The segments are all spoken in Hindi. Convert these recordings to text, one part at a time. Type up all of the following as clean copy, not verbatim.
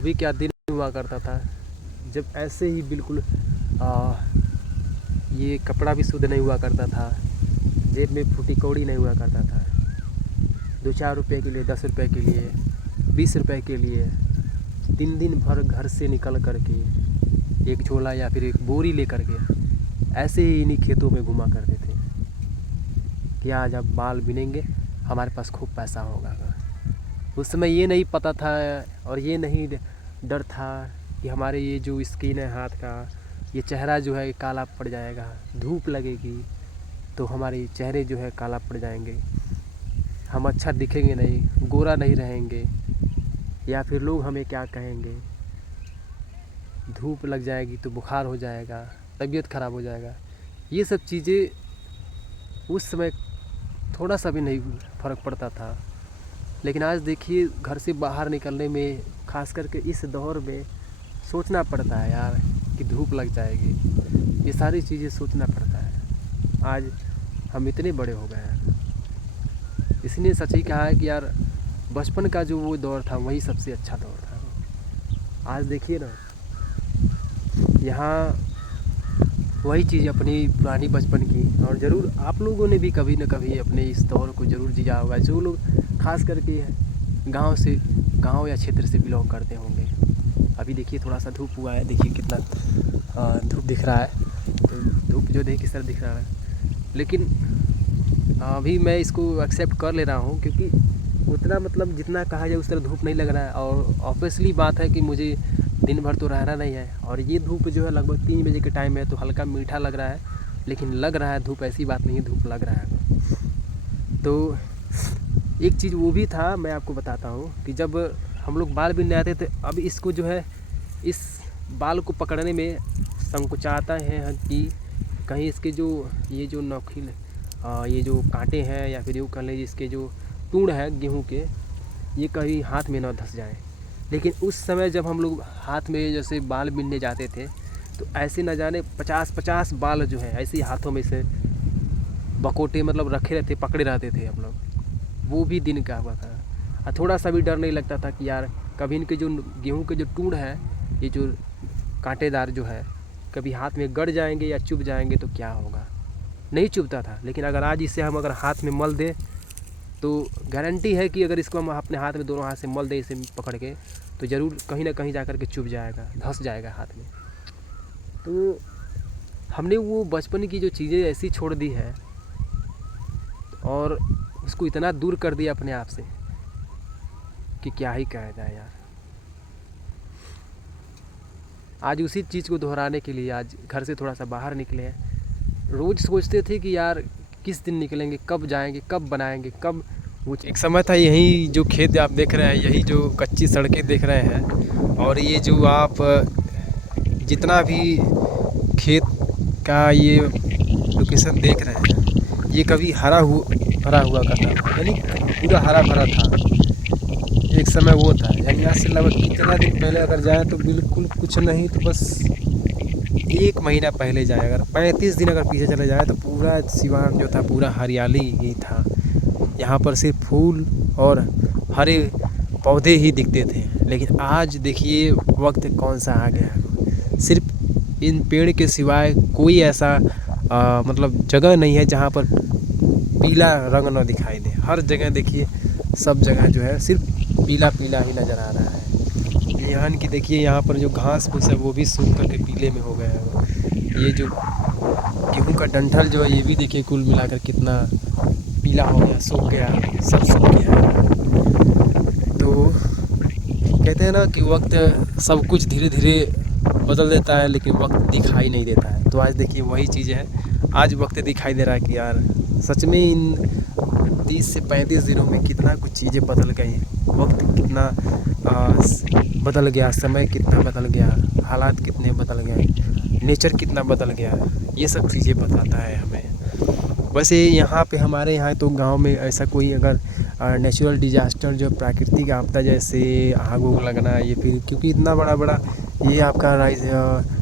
अभी क्या दिन हुआ करता था जब ऐसे ही बिल्कुल आ, ये कपड़ा भी शुद्ध नहीं हुआ करता था, जेब में फूटी कौड़ी नहीं हुआ करता था। 2-4 रुपये के लिए, 10 रुपये के लिए, 20 रुपये के लिए दिन दिन भर घर से निकल कर के एक झोला या फिर एक बोरी लेकर के ऐसे ही इन्हीं खेतों में घुमा करते थे कि आज अब बाल बिनेंगे, हमारे पास खूब पैसा होगा। उस समय ये नहीं पता था और ये नहीं डर था कि हमारे ये जो स्किन है हाथ का, ये चेहरा जो है काला पड़ जाएगा, धूप लगेगी तो हमारे चेहरे जो है काला पड़ जाएंगे, हम अच्छा दिखेंगे नहीं, गोरा नहीं रहेंगे, या फिर लोग हमें क्या कहेंगे, धूप लग जाएगी तो बुखार हो जाएगा, तबीयत ख़राब हो जाएगा। ये सब चीज़ें उस समय थोड़ा सा भी नहीं फ़र्क पड़ता था। लेकिन आज देखिए घर से बाहर निकलने में, ख़ास करके इस दौर में सोचना पड़ता है यार कि धूप लग जाएगी, ये सारी चीज़ें सोचना पड़ता है। आज हम इतने बड़े हो गए हैं, इसलिए सच ही कहा है कि यार बचपन का जो वो दौर था वही सबसे अच्छा दौर था। आज देखिए ना, यहाँ वही चीज़ अपनी पुरानी बचपन की, और ज़रूर आप लोगों ने भी कभी न कभी अपने इस दौर को ज़रूर जिया होगा, जो लोग खास करके गांव या क्षेत्र से बिलोंग करते होंगे। अभी देखिए थोड़ा सा धूप हुआ है, देखिए कितना धूप दिख रहा है, तो धूप जो देखिए किस तरह दिख रहा है, लेकिन अभी मैं इसको एक्सेप्ट कर ले रहा हूँ क्योंकि उतना मतलब जितना कहा जाए उस तरह धूप नहीं लग रहा है। और ऑब्वियसली बात है कि मुझे दिन भर तो रहना नहीं है, और ये धूप जो है लगभग 3 बजे के टाइम है तो हल्का मीठा लग रहा है, लेकिन लग रहा है धूप, ऐसी बात नहीं है, धूप लग रहा है। तो एक चीज़ वो भी था, मैं आपको बताता हूँ कि जब हम लोग बाल बीनने आते थे, अब इसको जो है इस बाल को पकड़ने में संकोचाता है कि कहीं इसके जो ये जो नोकील ये जो कांटे हैं या फिर यूँ कह लीजिए इसके जो टूण है गेहूं के, ये कहीं हाथ में ना धंस जाए। लेकिन उस समय जब हम लोग हाथ में जैसे बाल बीनने जाते थे तो ऐसे न जाने 50-50 बाल जो है ऐसे ही हाथों में से बकोटे मतलब रखे रहते, पकड़े रहते थे हम लोग। वो भी दिन का हुआ था, और थोड़ा सा भी डर नहीं लगता था कि यार कभी इनके जो गेहूं के जो टूण है, ये जो कांटेदार जो है, कभी हाथ में गड़ जाएंगे या चुभ जाएंगे तो क्या होगा। नहीं चुभता था, लेकिन अगर आज इसे हम अगर हाथ में मल दें तो गारंटी है कि अगर इसको हम अपने हाथ में दोनों हाथ से मल दें इसे पकड़ के, तो ज़रूर कहीं ना कहीं जा कर के चुभ जाएगा, धंस जाएगा हाथ में। तो हमने वो बचपन की जो चीज़ें ऐसी छोड़ दी है और उसको इतना दूर कर दिया अपने आप से कि क्या ही कहा जाए यार। आज उसी चीज़ को दोहराने के लिए आज घर से थोड़ा सा बाहर निकले हैं। रोज़ सोचते थे कि यार किस दिन निकलेंगे, कब जाएंगे, कब बनाएंगे, कब वो एक समय था। यही जो खेत आप देख रहे हैं, यही जो कच्ची सड़कें देख रहे हैं, और ये जो आप जितना भी खेत का ये लोकेशन देख रहे हैं, ये कभी भरा हुआ करता था, यानी पूरा हरा भरा था। एक समय वो था, यानी आज से लगभग कितना दिन पहले अगर जाएँ तो बिल्कुल कुछ नहीं तो बस 1 महीना पहले जाए, अगर 35 दिन अगर पीछे चले जाए तो पूरा सिवान जो था पूरा हरियाली ही था। यहाँ पर सिर्फ फूल और हरे पौधे ही दिखते थे। लेकिन आज देखिए वक्त कौन सा आ गया, सिर्फ इन पेड़ के सिवाय कोई ऐसा मतलब जगह नहीं है जहाँ पर पीला रंग न दिखाई दे। हर जगह देखिए, सब जगह जो है सिर्फ पीला पीला ही नज़र आ रहा है। यहाँ की देखिए, यहाँ पर जो घास फूस है वो भी सूख करके पीले में हो गया है। ये जो गेहूं का डंठल जो है ये भी देखिए कुल मिलाकर कितना पीला हो गया, सूख गया, सब सूख गया है। तो कहते हैं ना कि वक्त सब कुछ धीरे धीरे बदल देता है, लेकिन वक्त दिखाई नहीं देता है। तो आज देखिए वही चीज़ है, आज वक्त दिखाई दे रहा है कि यार सच में इन 30 से 35 दिनों में कितना कुछ चीज़ें बदल गई, वक्त कितना बदल गया, समय कितना बदल गया, हालात कितने बदल गए, नेचर कितना बदल गया, ये सब चीज़ें बताता है हमें। वैसे यहाँ पे हमारे यहाँ तो गांव में ऐसा कोई अगर नेचुरल डिजास्टर जो प्राकृतिक आपदा जैसे आग उग लगना, ये फिर क्योंकि इतना बड़ा ये आपका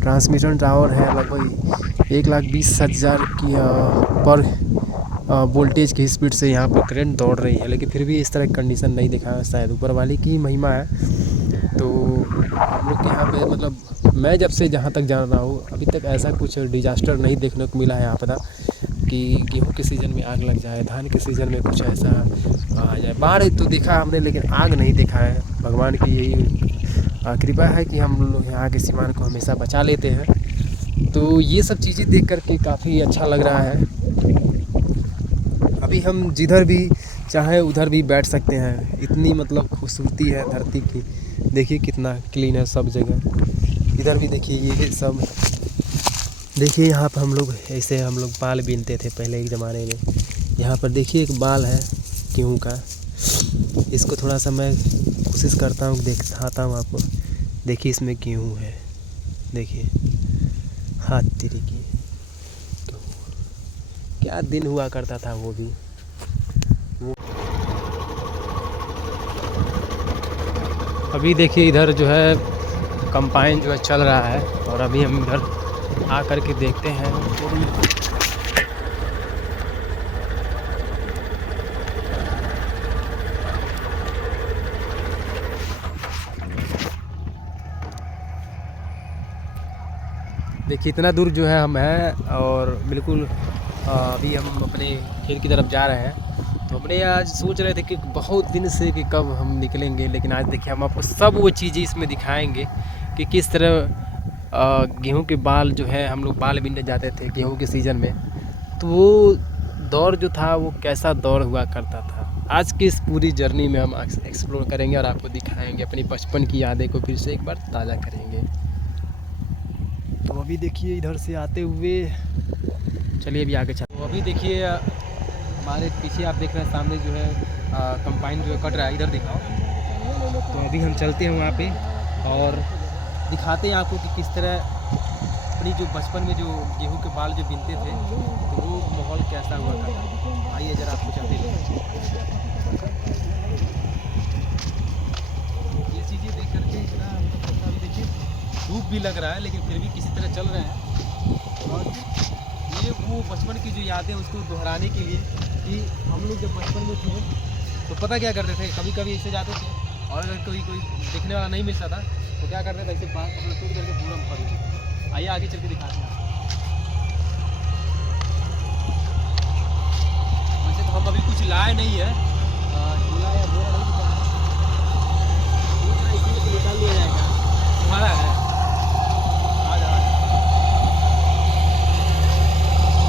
ट्रांसमिशन टावर है, लगभग 1,20,000 की पर वोल्टेज की स्पीड से यहाँ पर करंट दौड़ रही है, लेकिन फिर भी इस तरह की कंडीशन नहीं दिखा, शायद ऊपर वाले की महिमा है। तो हम लोग के यहाँ पे मतलब मैं जब से जहाँ तक जान रहा हूँ अभी तक ऐसा कुछ डिजास्टर नहीं देखने को मिला है आपदा कि गेहूँ के सीज़न में आग लग जाए, धान के सीज़न में कुछ ऐसा आ जाए। बाढ़ तो देखा हमने लेकिन आग नहीं देखा है। भगवान की यही कृपा है कि हम लोग यहाँ के सीमान को हमेशा बचा लेते हैं। तो ये सब चीज़ें देख कर के काफ़ी अच्छा लग रहा है। अभी हम जिधर भी चाहे उधर भी बैठ सकते हैं, इतनी मतलब खूबसूरती है धरती की। देखिए कितना क्लीन है सब जगह। इधर भी देखिए ये सब देखिए, यहाँ पर हम लोग ऐसे हम लोग बाल बीनते थे पहले एक ज़माने में। यहाँ पर देखिए एक बाल है गेहूँ का, इसको थोड़ा सा मैं कोशिश करता हूँ दिखाता हूँ आपको। देखिए इसमें गेहूँ है, देखिए हाथ तेरी की क्या दिन हुआ करता था वो भी। अभी देखिए इधर जो है कंपाइन जो है चल रहा है और अभी हम इधर आ कर के देखते हैं। देखिए इतना दूर जो है हम हैं और बिल्कुल अभी हम अपने खेत की तरफ जा रहे हैं। तो हमने आज सोच रहे थे कि बहुत दिन से कि कब हम निकलेंगे, लेकिन आज देखिए हम आपको सब वो चीज़ें इसमें दिखाएंगे कि किस तरह गेहूं के बाल जो है हम लोग बाल बीनने जाते थे गेहूं के सीज़न में। तो वो दौर जो था वो कैसा दौर हुआ करता था। आज की इस पूरी जर्नी में हम एक्सप्लोर करेंगे और आपको दिखाएंगे, अपनी बचपन की यादें को फिर से एक बार ताज़ा करेंगे। तो अभी देखिए इधर से आते हुए, चलिए अभी आगे चलते। तो अभी देखिए हमारे पीछे आप देख रहे हैं सामने जो है कंपाइन जो है कट रहा है, इधर दिखाओ। तो अभी हम चलते हैं वहाँ पे और दिखाते हैं आपको कि किस तरह अपनी जो बचपन में जो गेहूं के बाल जो बीनते थे तो वो माहौल कैसा हुआ था। आइए ज़रा आपको चलते हैं। ये चीज़ें देख करके इतना मतलब अभी देखिए धूप भी लग रहा है लेकिन फिर भी किसी तरह चल रहे हैं। और ये वो बचपन की जो यादें उसको दोहराने के लिए कि हम लोग जब बचपन में थे तो पता क्या करते थे, कभी कभी ऐसे जाते थे और अगर कोई देखने वाला नहीं मिलता था तो क्या करते थे, ऐसे बाल अपना टूट करके पूरा भर लेते। आइए आगे चल के दिखाते हैं। वैसे तो हम अभी कुछ लाए नहीं है, झोला या बोरा नहीं दिखा है, इसी में से निकाल लिया जाएगा। तुम्हारा है आ जा।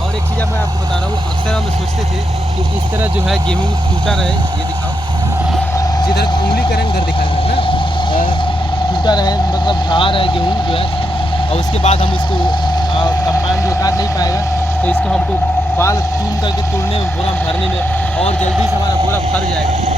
और एक चीज़ मैं आपको बता रहा हूँ, अक्सर हम सोचते थे कि इस तरह जो है गेहूँ टूटा रहे, ये दिखाओ जिधर उंगली करें उधर दिखाएंगे ना, टूटा रहे मतलब झाड़ रहे गेहूँ जो है और उसके बाद हम इसको कंपाइन जो काट नहीं पाएगा तो इसको हमको बाल चूम करके तोड़ने में बोरा भरने में और जल्दी से हमारा बोरा भर जाएगा।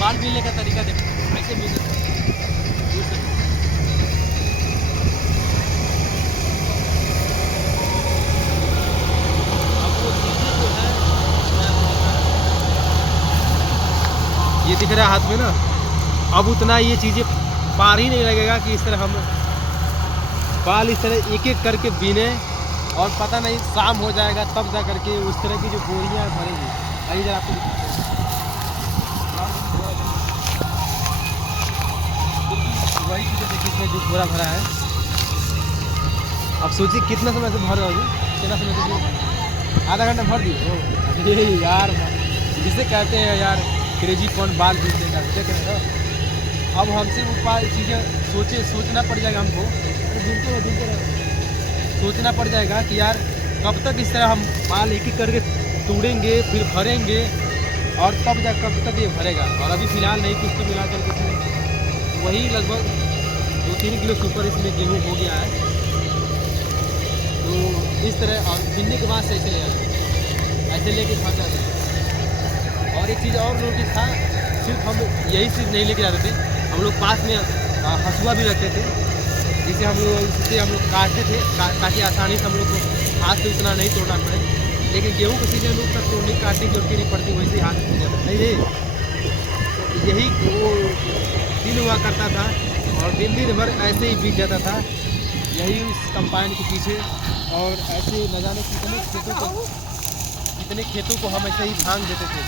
बाल बीनने का तरीका देखो, ऐसे बीनते हैं। ये दिख रहा है हाथ में ना, अब उतना ये चीज़ें पार ही नहीं लगेगा कि इस तरह हम बाल इस तरह एक एक करके बीने और पता नहीं शाम हो जाएगा तब जा करके उस तरह की जो बोरियाँ भरेंगी। आइए जरा आपको वही चीज़ें देखिए इसमें जो बोरा भरा है। अब सोचिए कितना समय से भर रहा हूँ, कितना समय से आधा घंटा भर दिए। ये यार जिसे कहते हैं यार क्रेजी कौन बाल बीन देगा, देख रहे हो। अब हमसे वो चीज़ें सोचना पड़ जाएगा हमको, बीनते रहो सोचना पड़ जाएगा कि यार कब तक इस तरह हम बाल एक एक करके तोड़ेंगे फिर भरेंगे और तब जा कब तक ये भरेगा। और अभी फ़िलहाल नहीं कुछ तो मिला करके वही लगभग 2-3 किलो सुपर इसमें गेहूँ हो गया है। तो इस तरह और बीनने के बाद से ऐसे ले जाते, ऐसे लेके भाग जाते हैं। और एक चीज़ और नोटिस था, सिर्फ हम यही चीज़ नहीं लेके जाते थे, हम लोग पास में हसुआ भी रखते थे जिसे हम लोग काटते थे ताकि आसानी से हम लोग को हाथ से उतना नहीं तोड़ना पड़े। लेकिन गेहूँ का सीजन में तक तो नहीं काटने की जरूरत नहीं पड़ती, वैसे ही हाथ में जाता नहीं रे। तो यही वो दिन हुआ करता था और दिन दिन भर ऐसे ही बीत जाता था यही उस कंपाइन के पीछे। और ऐसे न जाने कितने खेतों को हम ऐसे ही भांग देते थे।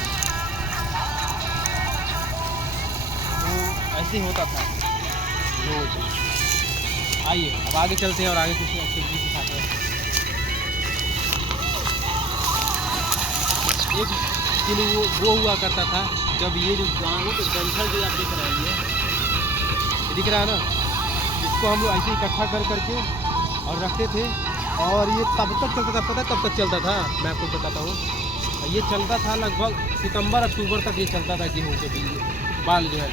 तो ऐसे ही होता था रोज। आइए अब आगे चलते हैं और आगे कुछ एक्टिविटी दिखाते हैं। एक दिन वो हुआ करता था जब ये जो गाँव के डंठल जो आप देख रहे हैं, ये दिख रहा है ना, इसको हम लोग ऐसे इकट्ठा कर करके और रखते थे। और ये तब तक चलता था, पता कब तक चलता था, मैं आपको बताता हूँ। ये चलता था लगभग सितंबर अक्टूबर तक ये चलता था गेहूँ के बीज बाल जो है,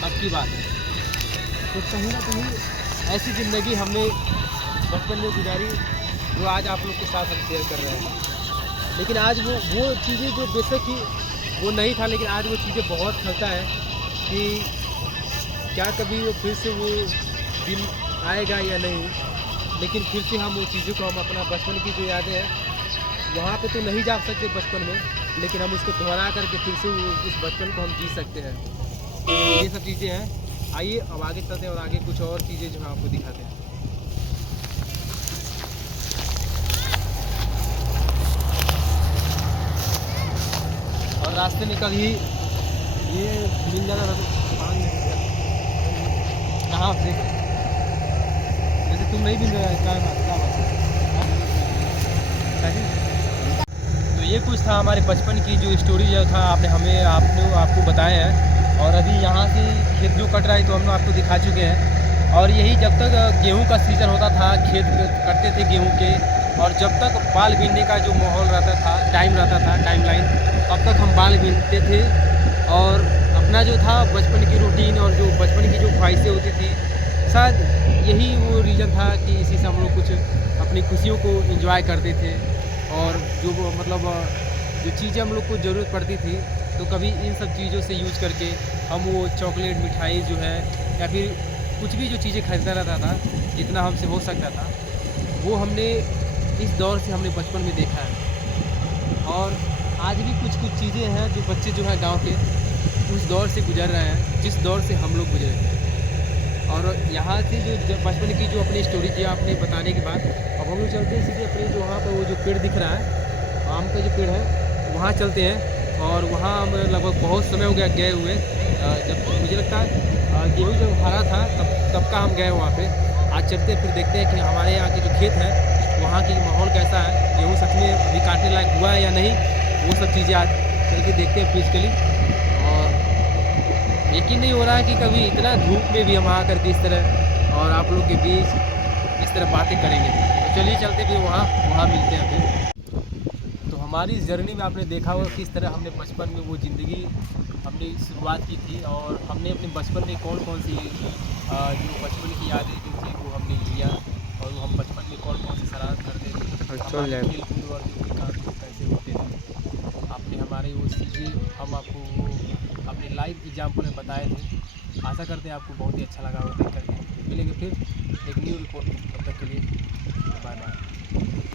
तब की बात है। तो कहीं ना कहीं ऐसी ज़िंदगी हमने बचपन में गुजारी जो आज आप लोग के साथ हम शेयर कर रहे हैं। लेकिन आज वो चीज़ें जो बेशक ही वो नहीं था, लेकिन आज वो चीज़ें बहुत खलता है कि क्या कभी वो फिर से वो दिन आएगा या नहीं। लेकिन फिर से हम वो चीज़ों को हम अपना बचपन की जो यादें हैं वहाँ पे तो नहीं जा सकते बचपन में, लेकिन हम उसको दोहरा करके फिर से उस बचपन को हम जी सकते हैं। तो ये सब चीज़ें हैं। आइए अब आगे चलते हैं और आगे कुछ और चीज़ें जो है आपको दिखाते हैं। और रास्ते में कभी ये मिल जाता था कहाँ से, जैसे तुम नहीं मिल रहा है क्या बात है। तो ये कुछ था हमारे बचपन की जो स्टोरी जो था आपको बताया है। और अभी यहाँ से खेत जो कट रहा है तो हम लोग आपको दिखा चुके हैं। और यही जब तक गेहूँ का सीज़न होता था खेत कटते थे गेहूँ के, और जब तक बाल बीनने का जो माहौल रहता था, टाइम रहता था, टाइम लाइन, तब तक हम बाल बीनते थे। और अपना जो था बचपन की रूटीन और जो बचपन की जो ख्वाहिशें होती थी, शायद यही वो रीज़न था कि इसी से हम लोग कुछ अपनी खुशियों को एंजॉय करते थे। और जो मतलब जो चीज़ें हम लोग को ज़रूरत पड़ती थी तो कभी इन सब चीज़ों से यूज करके हम वो चॉकलेट मिठाई जो है या फिर कुछ भी जो चीज़ें खरीदना रहता था, जितना हमसे हो सकता था, वो हमने इस दौर से हमने बचपन में देखा है। और आज भी कुछ चीज़ें हैं जो बच्चे जो हैं गांव के उस दौर से गुजर रहे हैं जिस दौर से हम लोग गुजरे थे। और यहाँ से जो बचपन की जो अपनी स्टोरी थी आपने बताने के बाद, अब हम लोग चलते हैं सीधे अपने जो वहाँ पर वो जो पेड़ दिख रहा है, आम का जो पेड़ है, वहाँ चलते हैं। और वहाँ हम लगभग बहुत समय हो गया गए हुए, जब मुझे लगता है गेहूँ जब हरा था तब का हम गए वहाँ पे। आज चलते हैं फिर देखते हैं कि हमारे यहाँ के जो खेत है वहाँ की माहौल कैसा है, गेहूँ सच में अभी काटने लायक हुआ है या नहीं, वो सब चीज़ें आज चल के देखते हैं फिजिकली। और यकीन नहीं हो रहा है कि कभी इतना धूप में भी हम आकर के इस तरह और आप लोग के बीच इस तरह बातें करेंगे। तो चलिए चलते फिर वहाँ मिलते हैं फिर। तो हमारी इस जर्नी में आपने देखा होगा किस तरह हमने बचपन में वो ज़िंदगी हमने शुरुआत की थी, और हमने अपने बचपन में कौन कौन सी जो बचपन की यादें जो थी वो हमने लिया, और हम बचपन में कौन कौन सी शरारत करते थे, हमारे खेल कूद और जो विकास वो कैसे होते थे। आपने हमारे वो चीज़ें हम आपको अपने लाइव एग्जाम्पल में बताए थे। आशा करते हैं आपको बहुत ही अच्छा लगा हो देख करके। मिलेंगे फिर एक न्यू रिपोर्ट, तब तक के लिए बाय बाय।